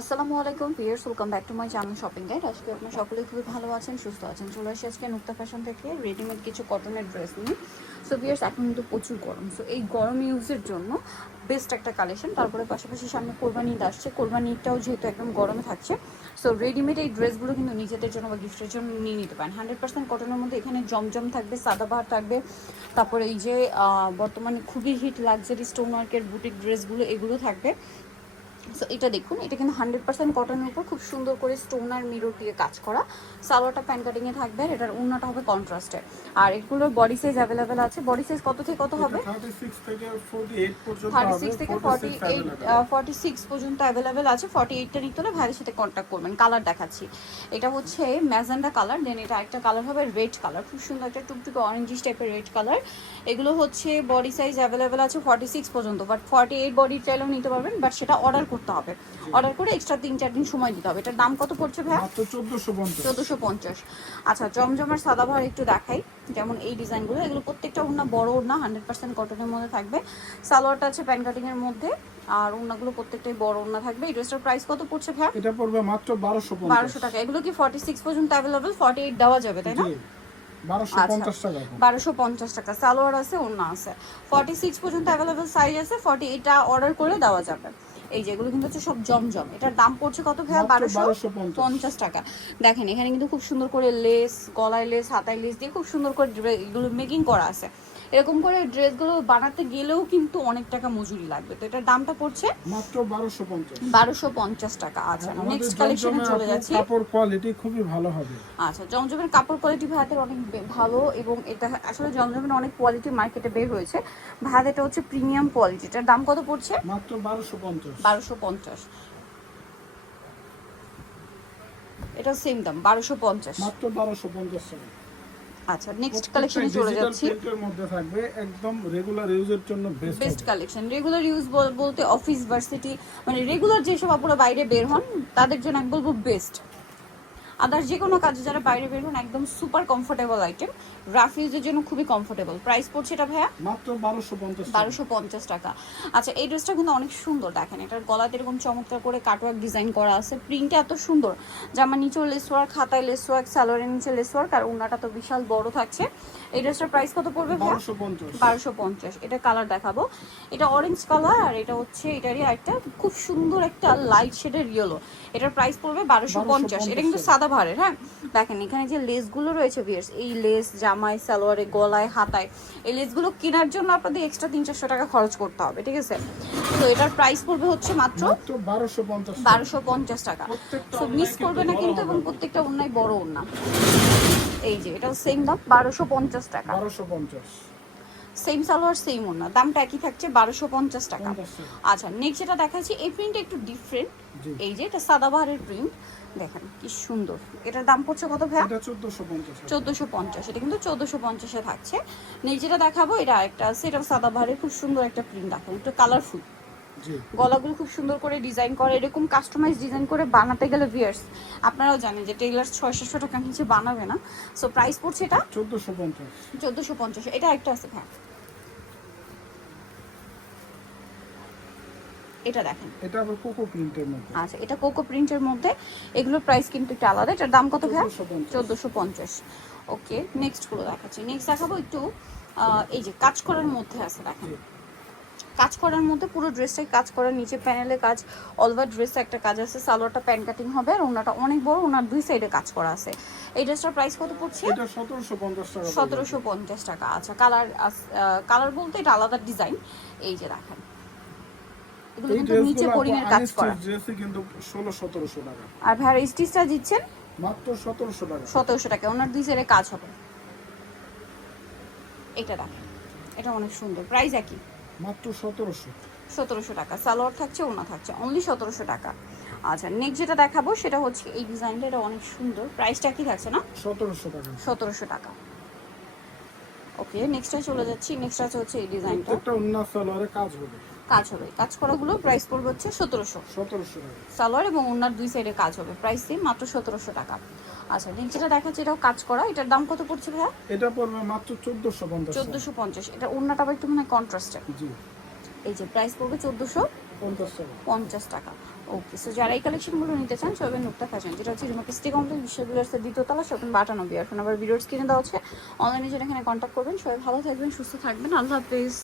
আসসালামু আলাইকুম peers welcome back to my channel shopping guide আজকে আপনার সকলেই খুবই ভালো আছেন, সুস্থ আছেন। চলে আসি আজকে নুক্তা ফ্যাশন থেকে রেডিমেড কিছু কটনের ড্রেস নিয়ে। সো পিয়ার্স এখন কিন্তু প্রচুর গরম। সো এই গরম ইউজের জন্য বেস্ট একটা কালেকশন তারপরে পাশাপাশি সামনে কোরবানি ঈদ আসছে। কোরবানি ঈদটাও যেহেতু একদম গরমে থাকছে। সো রেডিমেড এই ড্রেসগুলো কিন্তু নিজেদের জন্য বা গিফটের জন্য নিয়ে নিতে পারেন। হান্ড্রেড পার্সেন্ট কটনের মধ্যে এখানে জমজম থাকবে সাদাবাহার থাকবে। তারপরে এই যে বর্তমানে খুবই হিট লাক্সারি স্টোন ওয়ার্কের বুটিক ড্রেসগুলো এগুলো থাকবে। সো এটা দেখুন এটা কিন্তু হান্ড্রেড পার্সেন্ট কটনের উপর খুব সুন্দর করে স্টোন আর মিরর দিয়ে কাজ করা। সালোয়ারটা প্যান কাটিংয়ে থাকবে আর এটার উন্নাটা হবে কন্ট্রাস্টের আর এগুলোর বডি সাইজ অ্যাভেলেবেল আছে। বডি সাইজ কত থেকে কত হবে? থার্টি সিক্স থেকে ফোর্টি এইট পর্যন্ত সিক্স থেকে 46 ফর্টি সিক্স পর্যন্ত অ্যাভেলেবেল আছে। ফর্টি এইটটা নিতে হলে ভাইয়ের সাথে কন্ট্যাক্ট করবেন। কালার দেখাচ্ছি। এটা হচ্ছে ম্যাজেন্ডা কালার দেন এটা একটা কালার হবে রেড কালার খুব সুন্দর একটা টুকটুকে অরেঞ্জিস টাইপের রেড কালার এগুলো হচ্ছে বডি সাইজ অ্যাভেলেবেল আছে ফর্টি সিক্স পর্যন্ত বাট ফর্টি এইট বডি চাইলেও নিতে পারবেন বাট সেটা অর্ডার করতে হবে। অর্ডার করে এক্সট্রা তিন চার দিন সময় দিতে হবে। এটার দাম কত পড়ছে মাত্র চোদ্দশো পঞ্চাশ। আচ্ছা জমজমের সাদাভার একটু দেখাই। যেমন এই ডিজাইনগুলো এগুলো প্রত্যেকটা ওড়না বড় ওড়না হান্ড্রেড পার্সেন্ট কটনের মধ্যে থাকবে। সালোয়ারটা আছে প্যান কাটিংয়ের মধ্যে আর ওড়নাগুলো প্রত্যেকটাই বড় ওড়না থাকবে। এই ড্রেসটার প্রাইস কত পড়ছে ভাই এটা পড়বে মাত্র বারোশো বারোশো টাকা। এগুলো কি ফর্টি সিক্স পর্যন্ত অ্যাভেলেবেল ফর্টি এইট দেওয়া যাবে তাই না? বারোশো। পঞ্চাশ টাকা সালোয়ার আছে ওড়না আছে। ফর্টি সিক্স পর্যন্ত অ্যাভেলেবেল সাইজ আছে ফর্টি এইটটা অর্ডার করে দেওয়া যাবে। এই যেগুলো কিন্তু হচ্ছে সব জমজম। এটার দাম পড়ছে কত ভাইয়া? বারোশো 1250 পঞ্চাশ। টাকা। দেখেন এখানে কিন্তু খুব সুন্দর করে লেস গলায় লেস হাতায় লেস দিয়ে খুব সুন্দর করে এগুলো মেকিং করা আছে। এরকম করে ড্রেসগুলো বানাতে গেলেও কিন্তু অনেক টাকা মজুরি লাগবে। তো এটার দামটা পড়ছে? মাত্র বারোশো পঞ্চাশ। বারোশো পঞ্চাশ টাকা আচ্ছা নেক্সট কালেকশনে চলে যাচ্ছি। কাপড় কোয়ালিটি খুবই ভালো হবে। আচ্ছা জমজমের কাপড় কোয়ালিটি ভাইয়াদের অনেক ভালো এবং এটা আসলে জমজমের অনেক কোয়ালিটি মার্কেটে বের হয়েছে। ভাইয়াদের এটা হচ্ছে প্রিমিয়াম কোয়ালিটি এটার দাম কত পড়ছে? মাত্র বারোশো পঞ্চাশ। বারোশো পঞ্চাশ। এটা সেম দাম বারোশো পঞ্চাশ। মাত্র বারোশো পঞ্চাশ টাকা। আচ্ছা নেক্সট কালেকশনে চলে যাচ্ছি। প্রিন্টের মধ্যে থাকবে একদম রেগুলার ইউজের জন্য best best collection regular use বলতে অফিস ভার্সিটি মানে রেগুলার যেসব আপনারা বাইরে বের হন তাদের জন্য আমি বলব বেস্ট আদার্স যে কোনো কাজে যারা বাইরে বের হন একদম সুপার কমফোর্টেবল আইটেম রাফ ইউজের জন্য খুবই কমফোর্টেবল প্রাইস পড়ছে এটা ভাইয়া? মাত্র বারোশো পঞ্চাশ বারোশো পঞ্চাশ টাকা। আচ্ছা এই ড্রেসটা কিন্তু অনেক সুন্দর দেখেন। এটার গলাতে এরকম চমৎকার করে কাটওয়ার্ক ডিজাইন করা আছে। প্রিন্টটা এত সুন্দর। জামা নিচেও লেস ওয়ার্ক খাতায় লেস ওয়ার্ক সালোয়ারের নিচে লেস ওয়ার্ক আর ওনাটা তো বিশাল বড় থাকছে। এই ড্রেসটার প্রাইস কত পড়বে বারোশো পঞ্চাশ। এটা কালার দেখাবো। এটা অরেঞ্জ কালার আর এটা হচ্ছে এটারই একটা খুব সুন্দর একটা লাইট শেডের ইয়েলো এটার প্রাইস পড়বে বারোশো পঞ্চাশ। এটা কিন্তু সাদা ভারের হ্যাঁ? দেখেন এখানে যে লেসগুলো রয়েছে বিয়ার্স এই লেস জামায় সালোয়ারে গলায় হাতায় এই লেসগুলো কেনার জন্য আপনাদের এক্সট্রা তিন চারশো টাকা খরচ করতে হবে ঠিক আছে? তো এটার প্রাইস পড়বে হচ্ছে মাত্র বারোশো পঞ্চাশ বারোশো পঞ্চাশ টাকা। তো মিস করবে না কিন্তু এবং প্রত্যেকটা অন্যায় বড় ওড়না। এই যে এটা সেম দাম বারোশো পঞ্চাশ টাকা। বারোশো পঞ্চাশ। সেম সালোয়ার সেম ওড়না দামটা একই থাকছে বারোশো পঞ্চাশ টাকা। আচ্ছা নেক্সট যেটা দেখাচ্ছি এই প্রিন্টটা একটু ডিফারেন্ট এই যে এটা সাদাবাহারের প্রিন্ট দেখেন কি সুন্দর। এটার দাম পড়ছে কত ভাইয়া? চোদ্দোশো পঞ্চাশ চোদ্দোশো পঞ্চাশ এটা কিন্তু চোদ্দোশো পঞ্চাশে থাকছে। নেক্সট যেটা দেখাবো এটা একটা সেটা সাদাবাহারের খুব সুন্দর একটা প্রিন্ট দেখাবো একটু কালারফুল গলাগুলো খুব সুন্দর করে ডিজাইন করে এরকম কাস্টমাইজ ডিজাইন করে বানাতে গেলে ভিয়ার্স আপনারাও জানেন যে টেইলার ছয় সাতশো টাকা নিচে বানাবে না। সো প্রাইস পড়ছে এটা? চোদ্দশো পঞ্চাশ। চোদ্দোশো পঞ্চাশ। এটা একটা আছে হ্যাঁ এটা দেখেন। এটা আবার কোকো প্রিন্টের মধ্যে। আচ্ছা এটা কোকো প্রিন্টের মধ্যে। এগুলোর প্রাইস কিন্তু একটু আলাদা। এটার দাম কত ভাই? 1450 পঞ্চাশ। ওকে নেক্সটগুলো দেখাচ্ছি। নেক্সট দেখাবো একটু এই যে কাজ করার মধ্যে আছে দেখেন। কাজ করার মধ্যে পুরো ড্রেসটাই কাজ করার নিচে প্যানেলে কাজ অলওভার ড্রেসে একটা কাজ আছে সালোয়ারটা প্যান কাটিং হবে আর ওনাটা অনেক বড় ওনার দুই সাইডে কাজ করা আছে। এই ড্রেসটার প্রাইস কত পড়ছে? এটা সতেরোশো পঞ্চাশ টাকা আচ্ছা কালার কালার বলতে এটা আলাদা ডিজাইন এই যে দেখেন এগুলো কিন্তু নিচে করিমের কাজ করা। ড্রেসই কিন্তু ষোলো সতেরোশো টাকা। আর ভাইয়ার স্টিচটা দিচ্ছেন? মাত্র সতেরোশো টাকা। সতেরোশো টাকা ওনার দুই সাইডে কাজ হবে। এটা দেখেন এটা অনেক সুন্দর প্রাইস একই। মাত্র সতেরোশো। সতেরোশো টাকা। সালোয়ার থাকছে ওনা থাকছে অনলি সতেরোশো টাকা। আচ্ছা নেক্সট যেটা দেখাবো সেটা হচ্ছে এই ডিজাইনটা এটা অনেক সুন্দর। প্রাইসটা কি থাকছে না? সতেরোশো টাকা। সতেরোশো টাকা। ওকে নেক্সটে চলে যাচ্ছি। নেক্সট আছে হচ্ছে এই ডিজাইনটা একটা উন্নাস সালোয়ারে কাজ হবে। কাজ হবে। কাজ করাগুলো প্রাইস পড়বে হচ্ছে সতেরোশো। সতেরোশো টাকা। সালোয়ার এবং ওনার দুই সাইডে কাজ হবে। প্রাইস সেম মাত্র সতেরোশো টাকা। আচ্ছা যেটা দেখাচ্ছে এটাও কাজ করা। এটার দাম কত পড়ছে ভাইয়া? এটা পড়বে মাত্র চোদ্দশো পঞ্চাশ। চোদ্দোশো পঞ্চাশ। এটা ওনাটা আবার একটু মানে কন্ট্রাস্টের জি। এই যে প্রাইস পড়বে চোদ্দোশো পঞ্চাশ টাকা। পঞ্চাশ টাকা। ওকে সো যারা এই কালেকশনগুলো নিতে চান সবাই নুক্তা ফ্যাশন যেটা হচ্ছে রিমা সিটি কমপ্লেক্স বিশ্ববিদ্যালয়ের দ্বিতীয়তলা শপিং বাটানব্বই এখন আবার ভিডিওর স্ক্রিনে দেওয়া হচ্ছে। অনলাইনে যেটা এখানে কন্ট্যাক্ট করবেন। সবাই ভালো থাকবেন, সুস্থ থাকবেন। আল্লাহ হাফিজ।